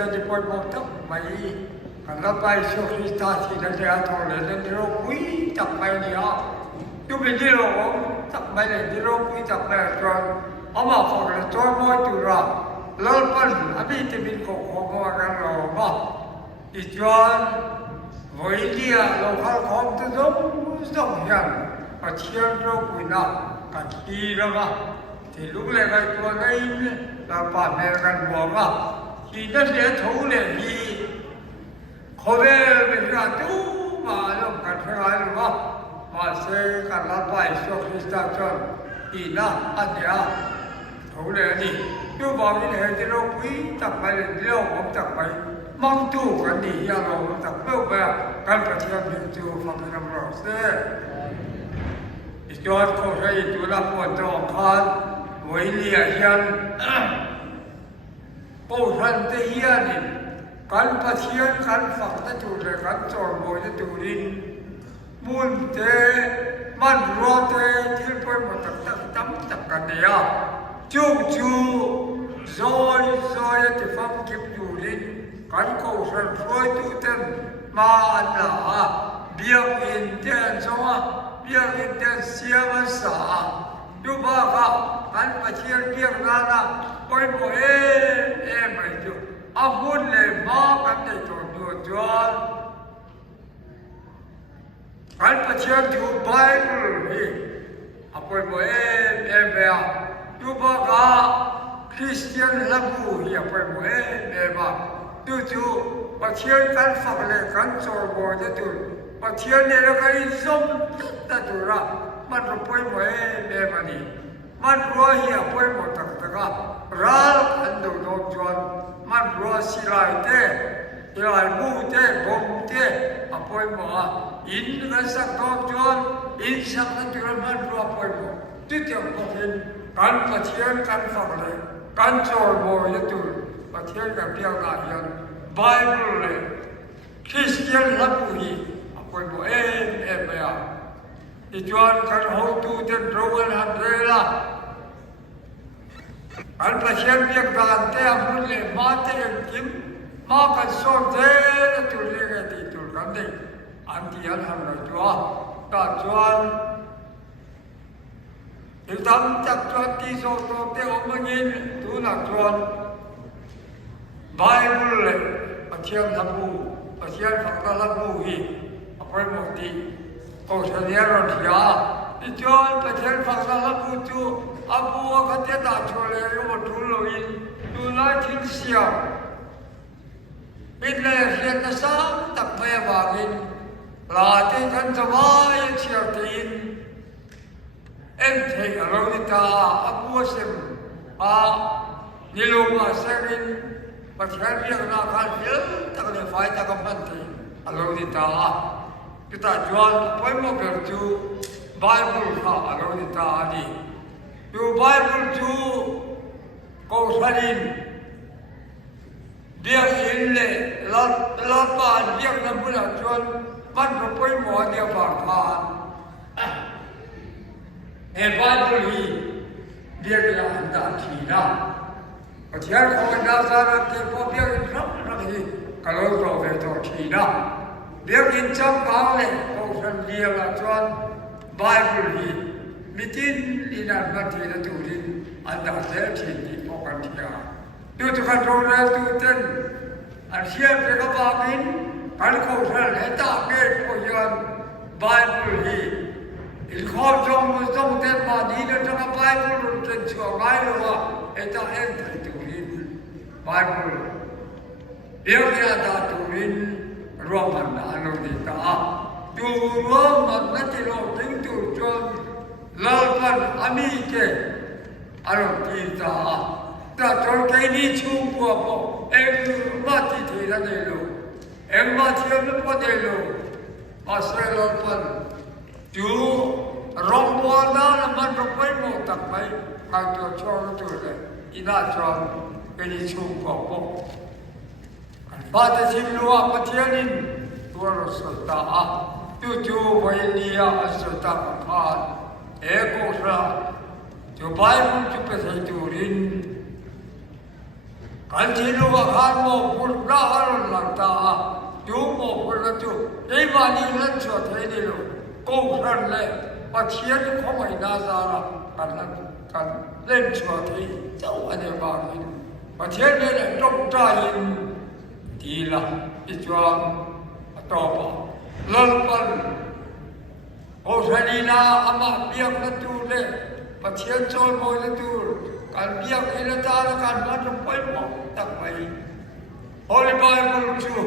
tadi pun motor mai kalau pai sofista si dah dia tahu le dan dia kui tak mai dia tu biji lo tak mai le dia kui tak mai tuan ama kau le tuan mau tu ra lalpan abi tebin ko ko akan lo ba tuan voi dia lo hal kom tu dong yang acian lo kui na kaki ra thì lúc này cái tuần ấy là bà mẹ gần buồn à thì nó sẽ thấu liền gì khó về mình là chú mà nó cần phải nói đúng không mà sẽ cần là bài cho Christa cho thì nó ăn nhá thấu liền gì chú bảo như thế thì nó quý tập bài lên liêu không tập bài mong tu cái gì ya rồi tập đâu mà cần phải theo những chú phạm vi năm rồi sẽ cho cô thấy chú là buồn trong khan với lìa hiền bố thân tê hiền cán phát hiền cán phật tê chủ đề cán tròn bồi tê chủ đi muôn tê man ruột tê thiên quên một tập tắm tập cả này à chúc chú rồi thì pháp kiếp chủ đi cán cầu sơn phơi tu tên mà là biếng in tên xong biếng in tên xiêm sa chú ba cả anh phải chia riêng ra là ôi bộ em mày chú ông muốn lên má cái này tròn chuột anh phải chia chú Bible đi ôi bộ em về chú ba cả Christian lắm vui ôi bộ em mà chú phải chia căn phật lên căn tròn bộ cho chú phải chia này là cái giống ta chú raมันรู้ไปหมดเดี๋ยวมันนี่มันรู้เหี้ยไปหมดตั้งแต่ก็รักอันดูน้องจวนมันรู้สิไรเต้สิไรมูเต้บงเต้อะไปหมดอินกันสักน้องจวนอินสักนั่นจุลมันรู้ไปหมดที่เดียวก็เห็นการปฏิเสธการฟังเลยการโจรโมยตุลปฏิเสธกับเพียงหน้ายันไบเบิลเลยคริสเตียนรับผู้หญิงอะไปหมดไปอ่ะTujuan kan hotu dan rogan handrela. Al pasien biak dante amul le mate kim makan sorte tu lega di tu kande anti al hamra jua ta juan hitam tak juan ti so to te omangin tu na juan Bible le pasien labu pasien fakta labu hi apai moti Kau sendiri orang dia, dijual pasien fakta lagu tu, abu akan dia tak jual lagi dulu ini, dulu siap. Bila dia nasab tak payah bagin, latih kan semua yang siap tin. Ente kalau kita abu sem, niluma serin, pasien dia nak kan tak ada faedah kepenting. Kalau kita kita jual apa mau berju Bible kalau kita ada tu Bible tu kau sarin dia ini lapan dia nak buat jual man apa mau dia bangkan Bible ini dia yang anda cina macam kau dasar kita dia lagi kalau kau betul cina Biar kincap kau le, kau sendiri lah tuan Bible ni, mitin ina nanti na turin anda selfie di pokan dia. Tu kan orang tu ten, asyik mereka bangun, kalau kau sendiri tak ke pojan Bible ni, ilham jom ten mandi na jangan Bible ten cuagai luar, itu entah turin Bible. Biar dia ada turin Roman anu kita, tu Roman nanti lo tentu John lalpan Amerika anu kita, tak John kini cumpu apa, mati tidak dulu, mati apa dulu, pasal lalpan, tu Lalmuana naman rupay mo takmay, kalau John tu le, ina John kini cumpu apa. Pada silua patianin tuan serta tujuh wailia serta kan ekosra coba pun cuba sejurin kan silua kan mau pun aron lang ta tu mo ko la tu ei ma ni lan cho the ni lo ko ran le pa chien ko mai na za ra kan len cho thi chau ane ba ni pa chien ne le tok ta yin ti la I chuan to pa lal pan o thani na ama piak na tu le pa chien chol mo le tu kan piak ila ta la kan ma tu pai mo tak mai Holy Bible chu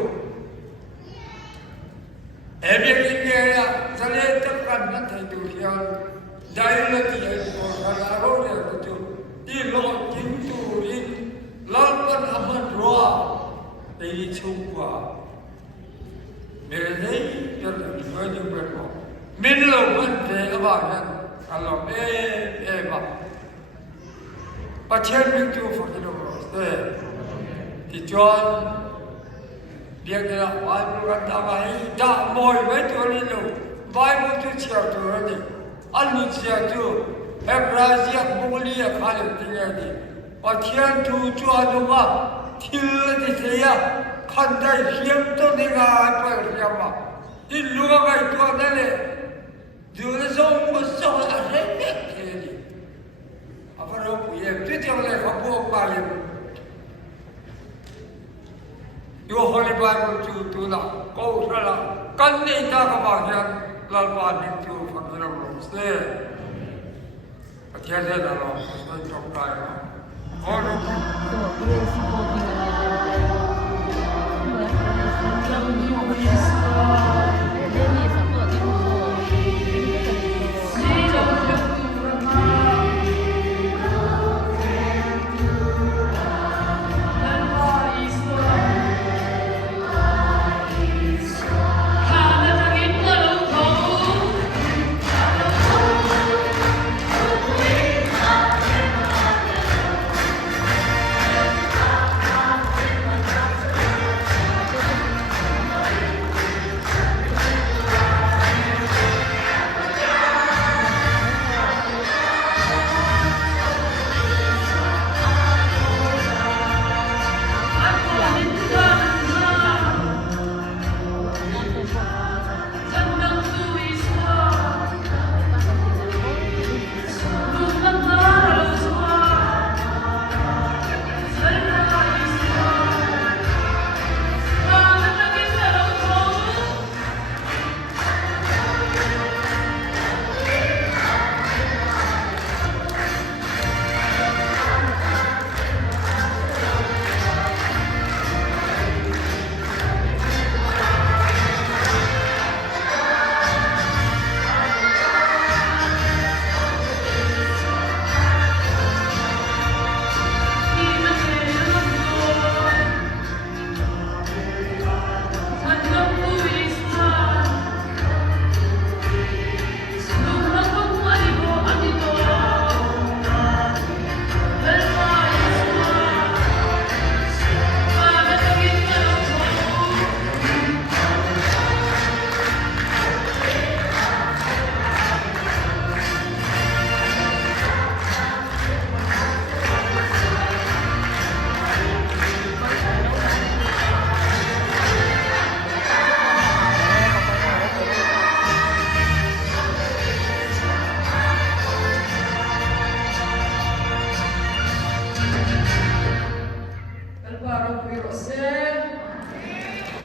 Every area, Zale Takan, nothing to hear. Dialect or Halaroda to the Lord into it. Lalpan Aman Roa, the Chukwa. Merely, you're the virgin bread. Middle of one day about Hello, Eva. But tell me to for the Lord there. The John. Dia kira Bible kata bayi dah moi betul itu Bible tu siapa tu ni Almu siapa tu Hebraziak Mongolia kali tinggal ni Patian tu cua dua Til di saya Kandai siam tu dengar apa siapa Di luar kai tu ada le Dia semua semua ada ni Apa orang punya tu dia boleh kabur balik Your Holy Bible to la go la kan ni ta ka ba ya la ba ni tu fa ki lo se a tia le la lo so to kai ma